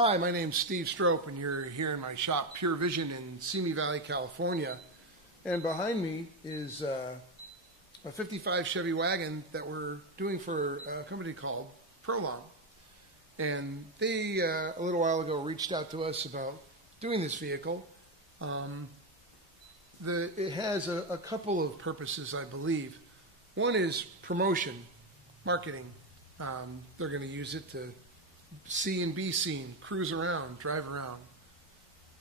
Hi, my name's Steve Strope, and you're here in my shop, Pure Vision, in Simi Valley, California. And behind me is a 55 Chevy Wagon that we're doing for a company called Prolong. And they, a little while ago, reached out to us about doing this vehicle. It has a couple of purposes, I believe. One is promotion, marketing. They're going to use it to see and be seen, cruise around, drive around.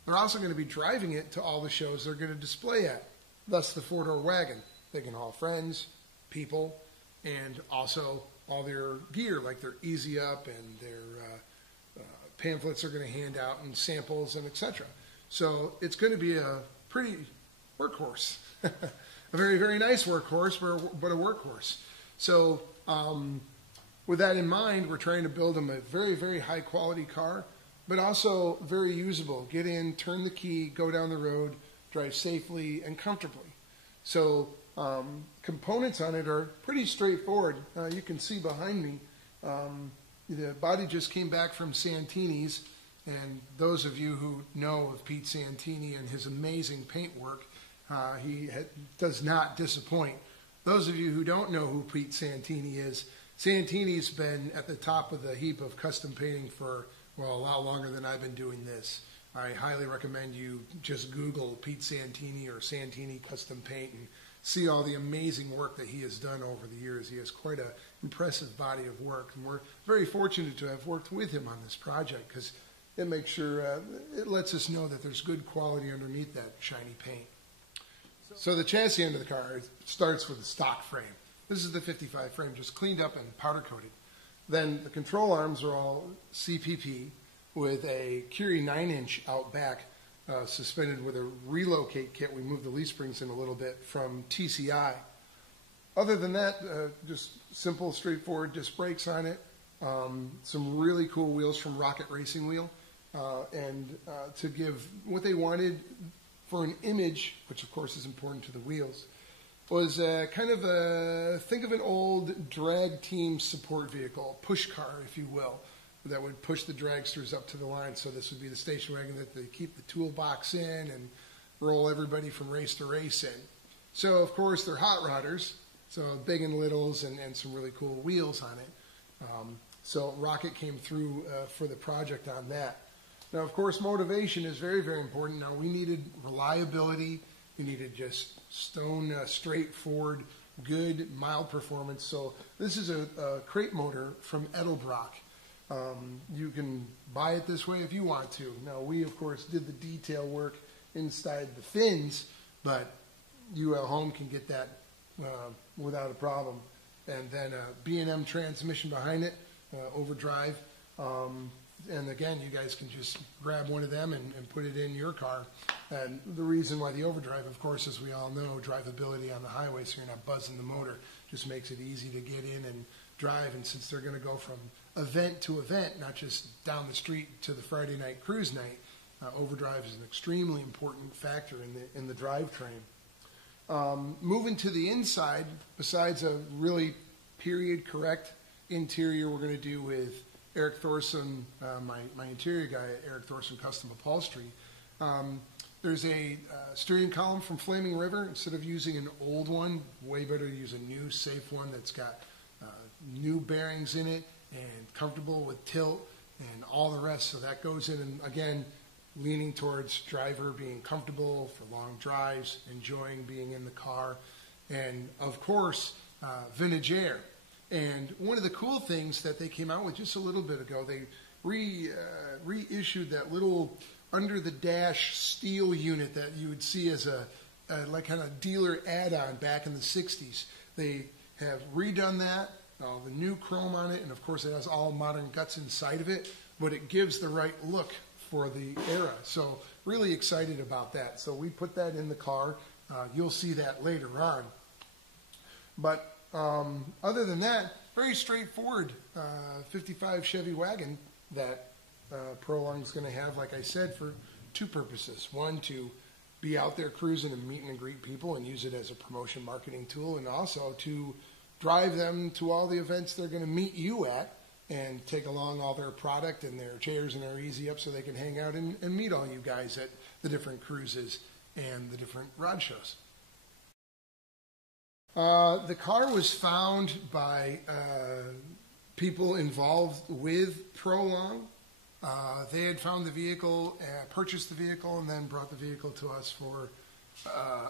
They're also going to be driving it to all the shows they're going to display at, thus the four-door wagon. They can haul friends, people, and also all their gear, like their Easy Up and their pamphlets they're going to hand out and samples and etc. So it's going to be a pretty workhorse, a very, very nice workhorse, but a workhorse. So with that in mind, we're trying to build them a very, very high quality car, but also very usable. Get in, turn the key, go down the road, drive safely and comfortably. So components on it are pretty straightforward. You can see behind me, the body just came back from Santini's, and those of you who know of Pete Santini and his amazing paint work, he does not disappoint. Those of you who don't know who Pete Santini is, Santini's been at the top of the heap of custom painting for, well, a lot longer than I've been doing this. I highly recommend you just Google Pete Santini or Santini Custom Paint and see all the amazing work that he has done over the years. He has quite an impressive body of work, and we're very fortunate to have worked with him on this project because it makes sure, it lets us know that there's good quality underneath that shiny paint. So the chassis end of the car starts with the stock frame. This is the 55 frame, just cleaned up and powder coated. Then the control arms are all CPP with a Currie 9-inch out back, suspended with a relocate kit. We moved the leaf springs in a little bit from TCI. Other than that, just simple, straightforward disc brakes on it. Some really cool wheels from Rocket Racing Wheel. And to give what they wanted for an image, which of course is important to the wheels, was kind of think of an old drag team support vehicle, push car, if you will, that would push the dragsters up to the line. So this would be the station wagon that they keep the toolbox in and roll everybody from race to race in. So, of course, they're hot rodders, so big and littles and some really cool wheels on it. So Rocket came through for the project on that. Now, of course, motivation is very, very important. Now, we needed reliability. We needed just stone, straightforward, good, mild performance. So this is a crate motor from Edelbrock. You can buy it this way if you want to. Now, we, of course, did the detail work inside the fins, but you at home can get that without a problem. And then a B&M transmission behind it, overdrive. And again, you guys can just grab one of them and put it in your car. And the reason why the overdrive, of course, as we all know, drivability on the highway, so you're not buzzing the motor, just makes it easy to get in and drive. And since they're going to go from event to event, not just down the street to the Friday night cruise night, overdrive is an extremely important factor in the drivetrain. Moving to the inside, besides a really period-correct interior we're going to do with Eric Thorson, my interior guy at Eric Thorson Custom Upholstery. There's a steering column from Flaming River. Instead of using an old one, way better to use a new, safe one that's got new bearings in it and comfortable with tilt and all the rest. So that goes in, and again, leaning towards driver being comfortable for long drives, enjoying being in the car, and of course, vintage air. And one of the cool things that they came out with just a little bit ago, they reissued that little under the dash steel unit that you would see as a like kind of dealer add-on back in the 60s. They have redone that, the new chrome on it, and of course it has all modern guts inside of it, but it gives the right look for the era. So really excited about that. So we put that in the car. You'll see that later on. But other than that, very straightforward 55 Chevy Wagon that Prolong is going to have, like I said, for two purposes. One, to be out there cruising and meet and greet people and use it as a promotion marketing tool, and also to drive them to all the events they're going to meet you at and take along all their product and their chairs and their easy up so they can hang out and meet all you guys at the different cruises and the different rod shows. The car was found by people involved with Prolong. They had found the vehicle, purchased the vehicle, and then brought the vehicle to us for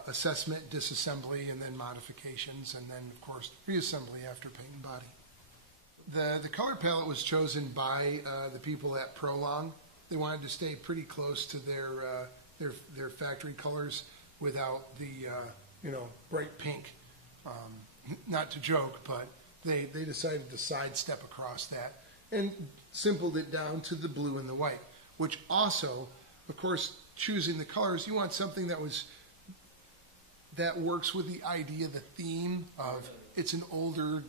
assessment, disassembly, and then modifications, and then, of course, reassembly after paint and body. The color palette was chosen by the people at Prolong. They wanted to stay pretty close to their factory colors without the bright pink. Not to joke, but they decided to sidestep across that and simpled it down to the blue and the white, which also, of course, choosing the colors, you want something that works with the idea, the theme of it's an older,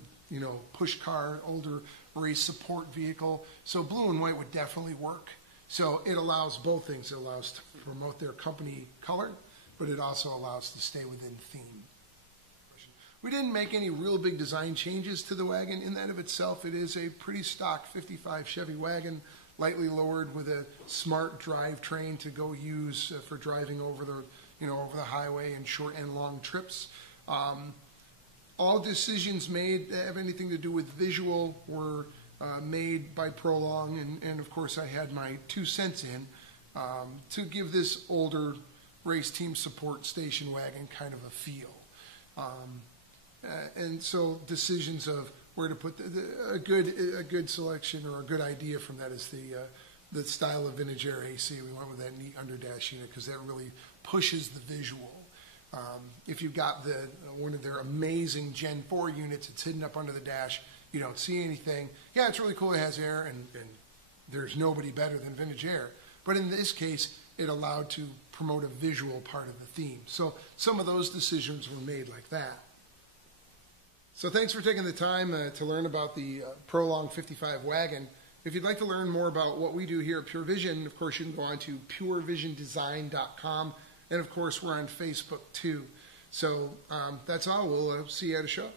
push car, older race support vehicle. So blue and white would definitely work. So it allows both things. It allows to promote their company color, but it also allows to stay within theme. We didn't make any real big design changes to the wagon. In that of itself, it is a pretty stock 55 Chevy Wagon, lightly lowered with a smart drivetrain to go use for driving over the highway and short and long trips. All decisions made that have anything to do with visual were made by Prolong, and of course I had my 2 cents in to give this older race team support station wagon kind of a feel. And so decisions of where to put a good selection or a good idea from that is the style of vintage air AC. We went with that neat underdash unit because that really pushes the visual. If you've got one of their amazing Gen 4 units, it's hidden up under the dash, you don't see anything. Yeah, it's really cool. It has air, and there's nobody better than vintage air. But in this case, it allowed to promote a visual part of the theme. So some of those decisions were made like that. So thanks for taking the time to learn about the Prolong 55 wagon. If you'd like to learn more about what we do here at Pure Vision, of course, you can go on to purevisiondesign.com. And, of course, we're on Facebook, too. So that's all. We'll see you at a show.